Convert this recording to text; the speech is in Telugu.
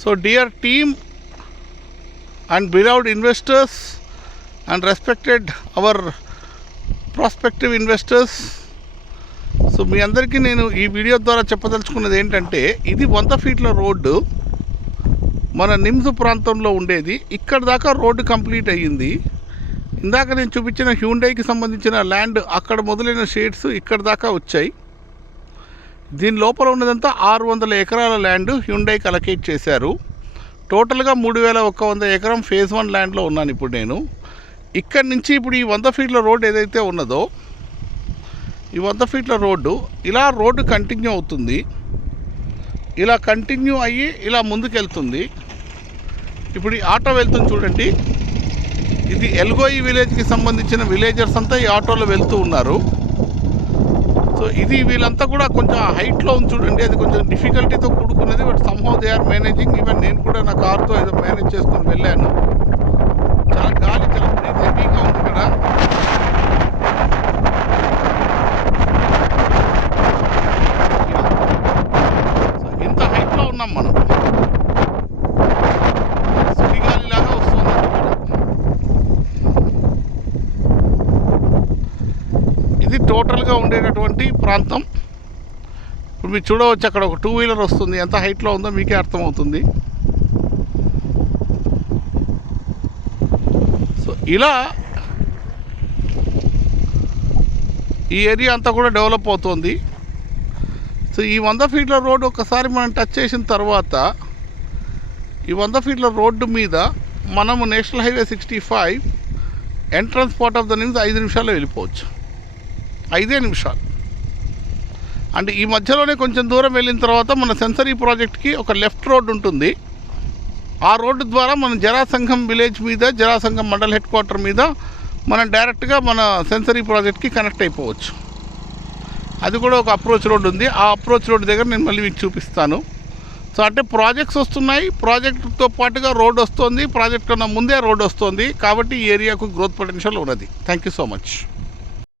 So dear team and beloved investors and respected our prospective investors, so మీ అందరికీ నేను ఈ వీడియో ద్వారా చెప్పదలుచుకున్నది ఏంటంటే, ఇది 100 ఫీట్ల రోడ్డు మన నిమ్స్ ప్రాంతంలో ఉండేది. ఇక్కడ దాకా రోడ్డు కంప్లీట్ అయ్యింది. ఇందాక నేను చూపించిన హ్యూండైకి సంబంధించిన ల్యాండ్ అక్కడ మొదలైన షేడ్స్ ఇక్కడ దాకా వచ్చాయి. దీని లోపల ఉన్నదంతా 600 ఎకరాల ల్యాండ్ హ్యూండైకి అలకేట్ చేశారు. టోటల్గా 3100 ఎకరం ఫేజ్ 1 ల్యాండ్లో ఉన్నాను ఇప్పుడు నేను. ఇక్కడి నుంచి ఇప్పుడు ఈ 100 ఫీట్ల రోడ్డు ఏదైతే ఉన్నదో, ఈ 100 ఫీట్ల రోడ్డు ఇలా రోడ్డు కంటిన్యూ అవుతుంది. ఇలా కంటిన్యూ అయ్యి ఇలా ముందుకెళ్తుంది. ఇప్పుడు ఈ ఆటో వెళ్తుంది చూడండి. ఇది ఎల్గోయి విలేజ్కి సంబంధించిన విలేజర్స్ అంతా ఈ ఆటోలో వెళ్తూ ఉన్నారు. సో ఇది వీళ్ళంతా కూడా కొంచెం హైట్లో ఉంది చూడండి. అది కొంచెం డిఫికల్టీతో కూడుకున్నది. But somehow they are managing. Even నేను కూడా నా కార్తో ఏదో మేనేజ్ చేసుకొని వెళ్ళాను. చాలా గాలి, చాలా బ్రీత్ హెవీగా ఉంది ఇక్కడ. సో ఇంత హైట్లో ఉన్నాం మనం. సుడిగాలిలాగా వస్తుంది. ఇది టోటల్గా ఉండేటటువంటి ప్రాంతం. ఇప్పుడు మీరు చూడవచ్చు, అక్కడ ఒక 2 వీలర్ వస్తుంది. ఎంత హైట్లో ఉందో మీకే అర్థమవుతుంది. సో ఇలా ఈ ఏరియా అంతా కూడా డెవలప్ అవుతుంది. సో ఈ 100 ఫీట్ల రోడ్డు ఒకసారి మనం టచ్ చేసిన తర్వాత, ఈ 100 ఫీట్ల రోడ్డు మీద మనము national highway 65 entrance part of the NIMS 5 నిమిషాల్లో వెళ్ళిపోవచ్చు. 5 నిమిషాలు. అంటే ఈ మధ్యలోనే కొంచెం దూరం వెళ్ళిన తర్వాత మన సెన్సరీ ప్రాజెక్ట్కి ఒక లెఫ్ట్ రోడ్ ఉంటుంది. ఆ రోడ్డు ద్వారా మనం జరాసంఘం విలేజ్ మీద, జరాసంఘం మండల్ హెడ్ క్వార్టర్ మీద మనం డైరెక్ట్గా మన సెన్సరీ ప్రాజెక్ట్కి కనెక్ట్ అయిపోవచ్చు. అది కూడా ఒక అప్రోచ్ రోడ్ ఉంది. ఆ అప్రోచ్ రోడ్ దగ్గర నేను మళ్ళీ మీకు చూపిస్తాను. సో అంటే ప్రాజెక్ట్స్ వస్తున్నాయి, ప్రాజెక్టుతో పాటుగా రోడ్ వస్తుంది, ప్రాజెక్ట్ కన్నా ముందే రోడ్ వస్తుంది. కాబట్టి ఈ ఏరియాకు గ్రోత్ పొటెన్షియల్ ఉన్నది. Thank you so much.